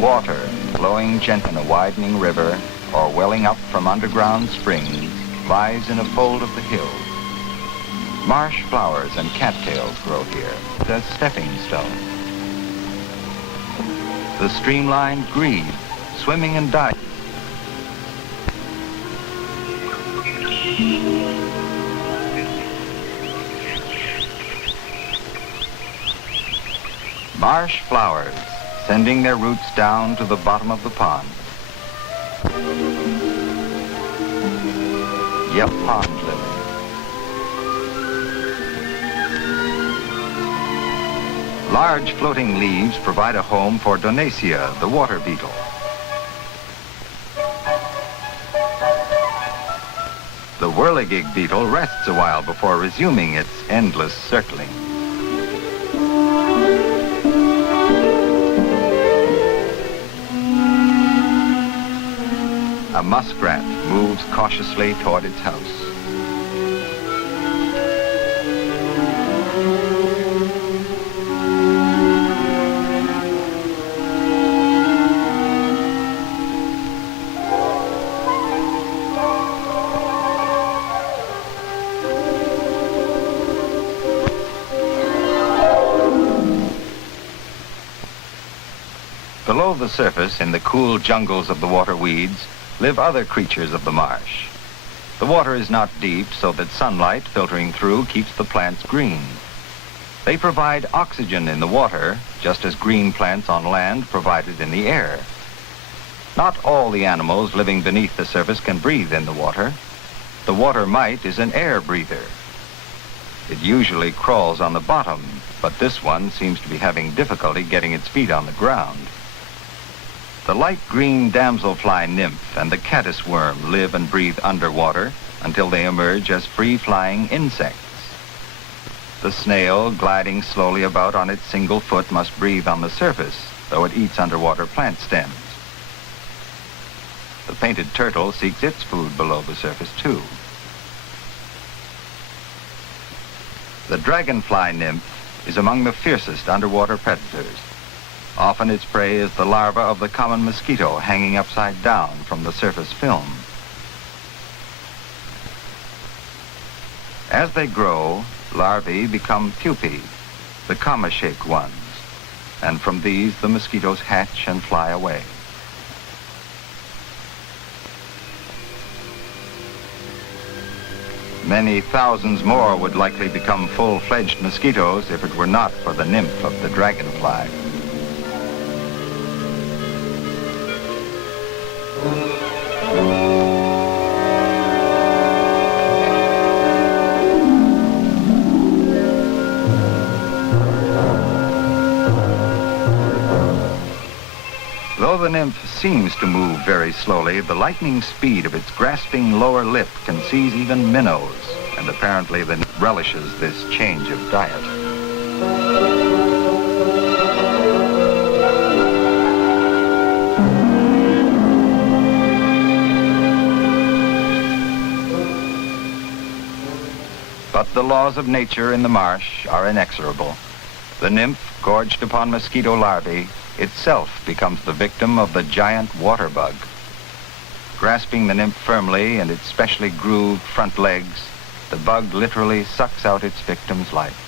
Water, flowing gently in a widening river or welling up from underground springs, lies in a fold of the hills. Marsh flowers and cattails grow here as stepping stones. The streamlined grebe, swimming and diving. Marsh flowers, sending their roots down to the bottom of the pond. Yellow pond lily. Large floating leaves provide a home for Donacia, the water beetle. The whirligig beetle rests a while before resuming its endless circling. A muskrat moves cautiously toward its house. Below the surface, in the cool jungles of the water weeds, live other creatures of the marsh. The water is not deep, so that sunlight filtering through keeps the plants green. They provide oxygen in the water, just as green plants on land provide it in the air. Not all the animals living beneath the surface can breathe in the water. The water mite is an air breather. It usually crawls on the bottom, but this one seems to be having difficulty getting its feet on the ground. The light green damselfly nymph and the caddis worm live and breathe underwater until they emerge as free-flying insects. The snail, gliding slowly about on its single foot, must breathe on the surface, though it eats underwater plant stems. The painted turtle seeks its food below the surface, too. The dragonfly nymph is among the fiercest underwater predators. Often its prey is the larva of the common mosquito hanging upside down from the surface film. As they grow, larvae become pupae, the comma-shaped ones, and from these the mosquitoes hatch and fly away. Many thousands more would likely become full-fledged mosquitoes if it were not for the nymph of the dragonfly. Though the nymph seems to move very slowly, the lightning speed of its grasping lower lip can seize even minnows, and apparently the nymph relishes this change of diet. But the laws of nature in the marsh are inexorable. The nymph, gorged upon mosquito larvae, itself becomes the victim of the giant water bug. Grasping the nymph firmly in its specially grooved front legs, the bug literally sucks out its victim's life.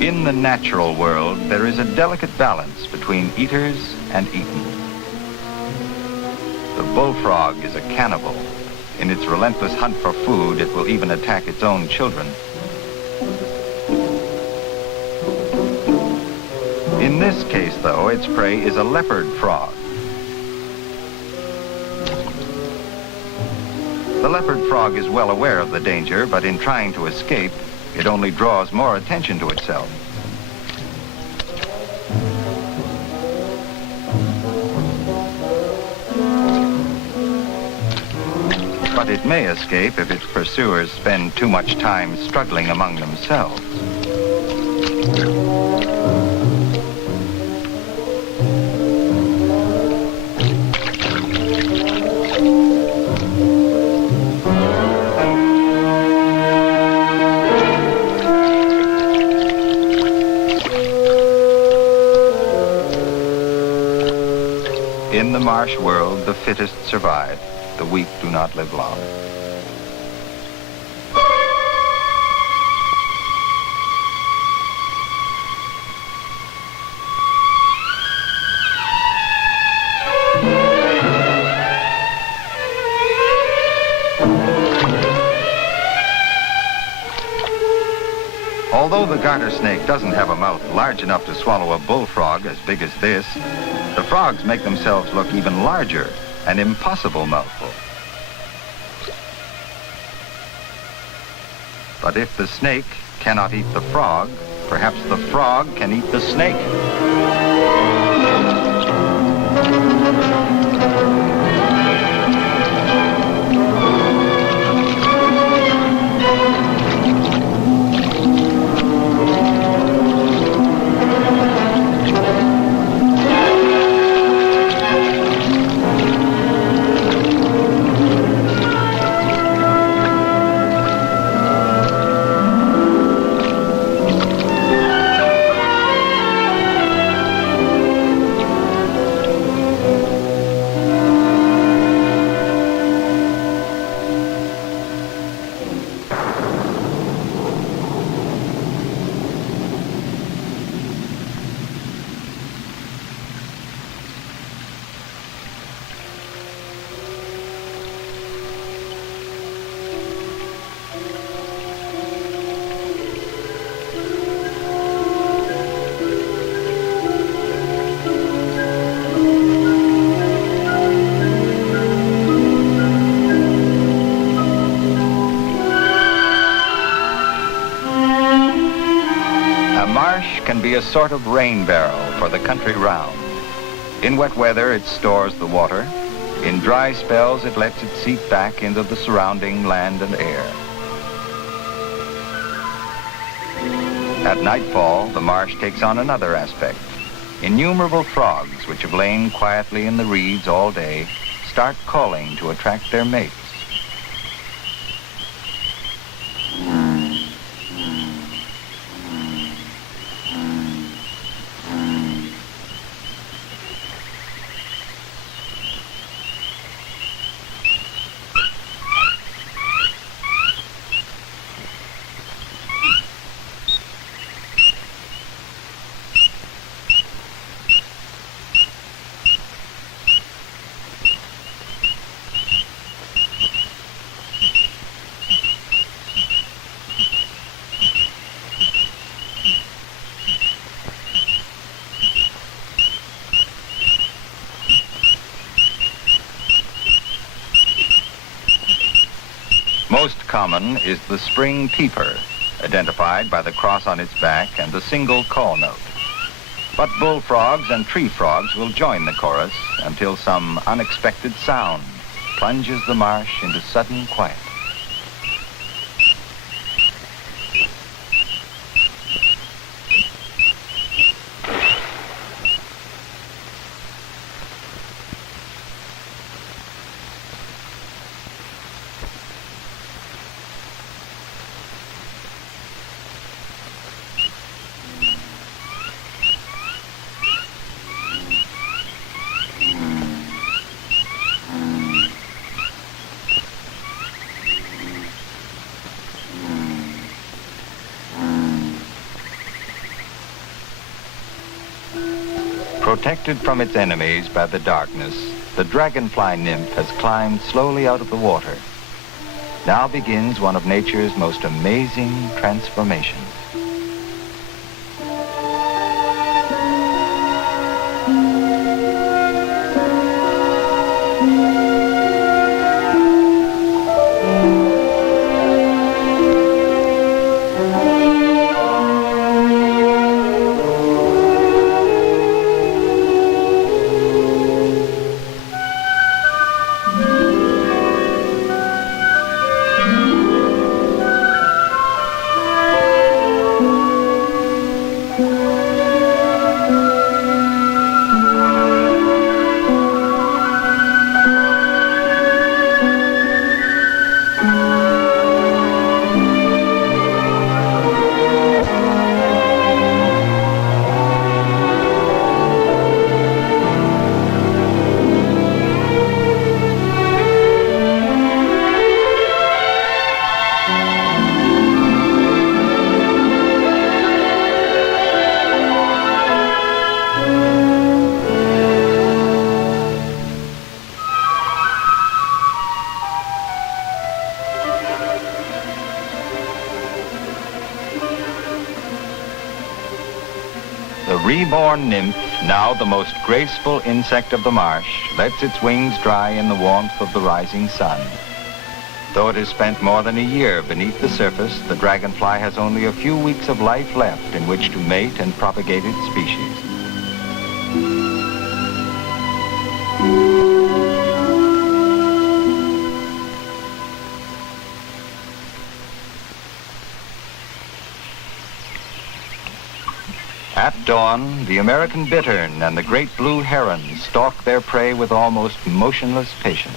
In the natural world, there is a delicate balance between eaters and eaten. The bullfrog is a cannibal. In its relentless hunt for food, it will even attack its own children. In this case, though, its prey is a leopard frog. The leopard frog is well aware of the danger, but in trying to escape, it only draws more attention to itself. But it may escape if its pursuers spend too much time struggling among themselves. In the marsh world, the fittest survive. The weak do not live long. Although the garter snake doesn't have a mouth large enough to swallow a bullfrog as big as this, the frogs make themselves look even larger, an impossible mouthful. But if the snake cannot eat the frog, perhaps the frog can eat the snake. Marsh can be a sort of rain barrel for the country round. In wet weather, it stores the water. In dry spells, it lets it seep back into the surrounding land and air. At nightfall, the marsh takes on another aspect. Innumerable frogs, which have lain quietly in the reeds all day, start calling to attract their mates. Most common is the spring peeper, identified by the cross on its back and the single call note. But bullfrogs and tree frogs will join the chorus until some unexpected sound plunges the marsh into sudden quiet. Protected from its enemies by the darkness, the dragonfly nymph has climbed slowly out of the water. Now begins one of nature's most amazing transformations. The reborn nymph, now the most graceful insect of the marsh, lets its wings dry in the warmth of the rising sun. Though it has spent more than a year beneath the surface, the dragonfly has only a few weeks of life left in which to mate and propagate its species. At dawn, the American bittern and the great blue heron stalk their prey with almost motionless patience.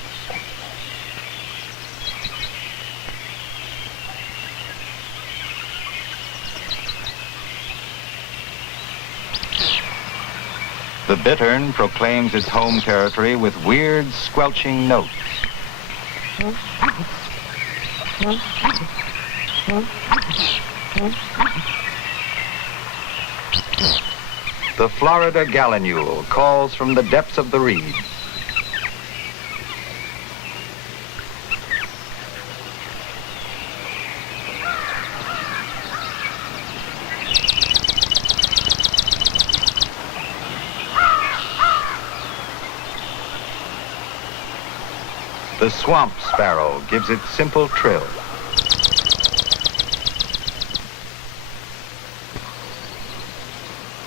The bittern proclaims its home territory with weird, squelching notes. The Florida gallinule calls from the depths of the reeds. The swamp sparrow gives its simple trill.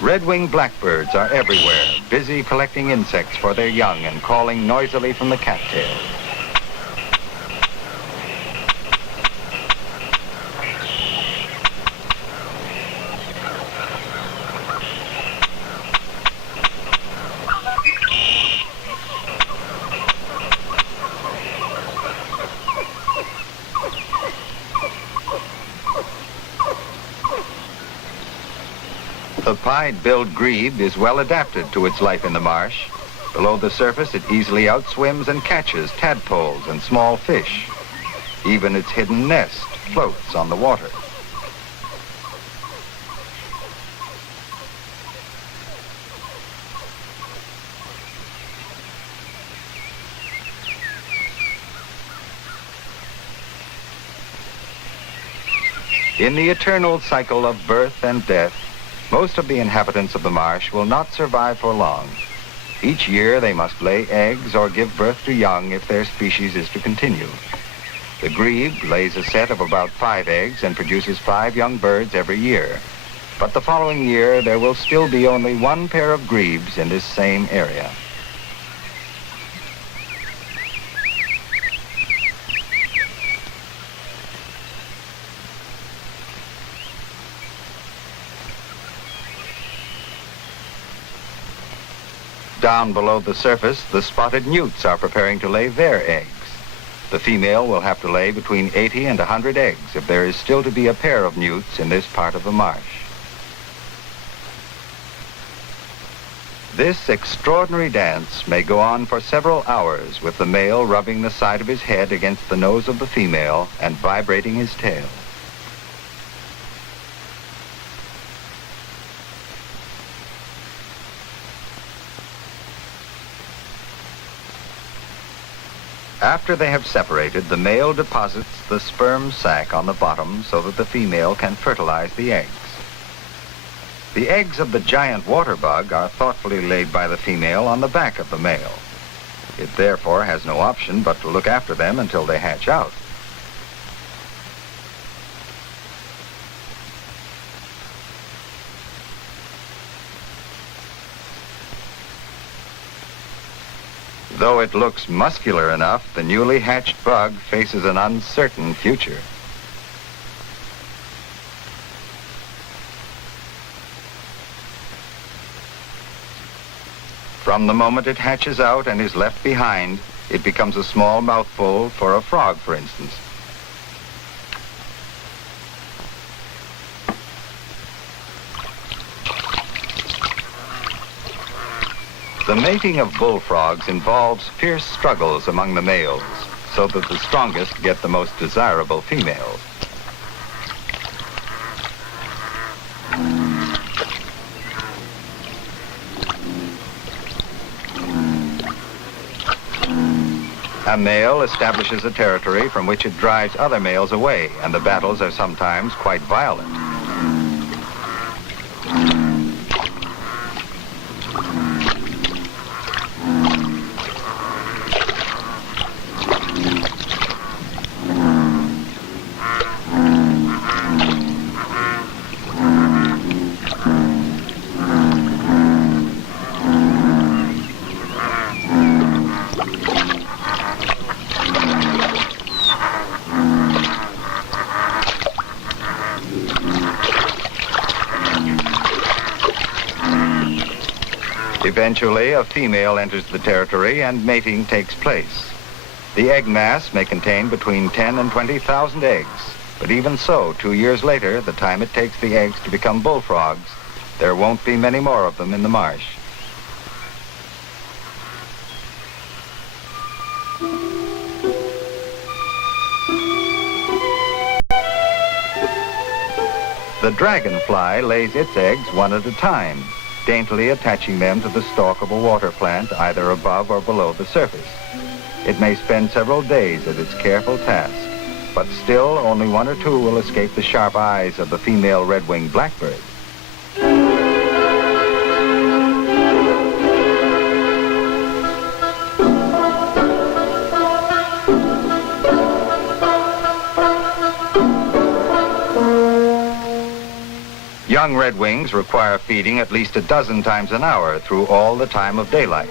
Red-winged blackbirds are everywhere, busy collecting insects for their young and calling noisily from the cattails. The pied-billed grebe is well adapted to its life in the marsh. Below the surface, it easily outswims and catches tadpoles and small fish. Even its hidden nest floats on the water. In the eternal cycle of birth and death, most of the inhabitants of the marsh will not survive for long. Each year they must lay eggs or give birth to young if their species is to continue. The grebe lays a set of about 5 eggs and produces 5 young birds every year. But the following year there will still be only 1 pair of grebes in this same area. Down below the surface, the spotted newts are preparing to lay their eggs. The female will have to lay between 80 and 100 eggs if there is still to be a pair of newts in this part of the marsh. This extraordinary dance may go on for several hours with the male rubbing the side of his head against the nose of the female and vibrating his tail. After they have separated, the male deposits the sperm sac on the bottom so that the female can fertilize the eggs. The eggs of the giant water bug are thoughtfully laid by the female on the back of the male. It therefore has no option but to look after them until they hatch out. Though it looks muscular enough, the newly hatched bug faces an uncertain future. From the moment it hatches out and is left behind, it becomes a small mouthful for a frog, for instance. The mating of bullfrogs involves fierce struggles among the males, so that the strongest get the most desirable females. A male establishes a territory from which it drives other males away, and the battles are sometimes quite violent. Eventually, a female enters the territory and mating takes place. The egg mass may contain between 10 and 20,000 eggs, but even so, 2 years later, the time it takes the eggs to become bullfrogs, there won't be many more of them in the marsh. The dragonfly lays its eggs one at a time, daintily attaching them to the stalk of a water plant either above or below the surface. It may spend several days at its careful task, but still only one or two will escape the sharp eyes of the female red-winged blackbird. Young redwings require feeding at least a dozen times an hour through all the time of daylight,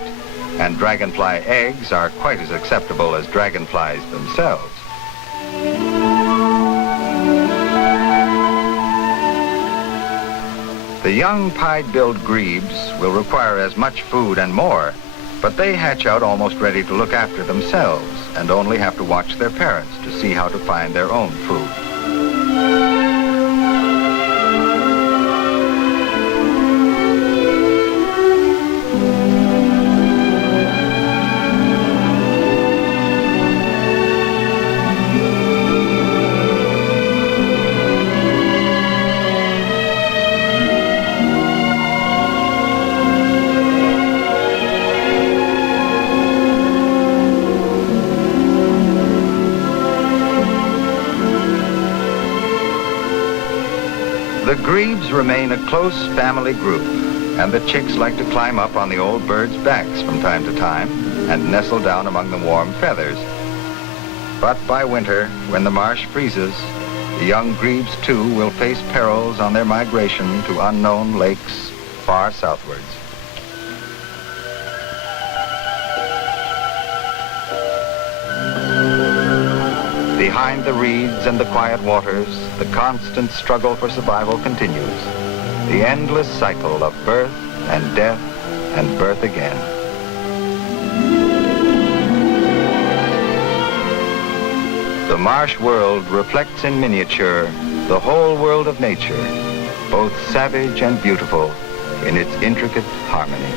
and dragonfly eggs are quite as acceptable as dragonflies themselves. The young pied-billed grebes will require as much food and more, but they hatch out almost ready to look after themselves and only have to watch their parents to see how to find their own food. The grebes remain a close family group, and the chicks like to climb up on the old birds' backs from time to time and nestle down among the warm feathers. But by winter, when the marsh freezes, the young grebes too will face perils on their migration to unknown lakes far southwards. Behind the reeds and the quiet waters, the constant struggle for survival continues. The endless cycle of birth and death and birth again. The marsh world reflects in miniature the whole world of nature, both savage and beautiful in its intricate harmony.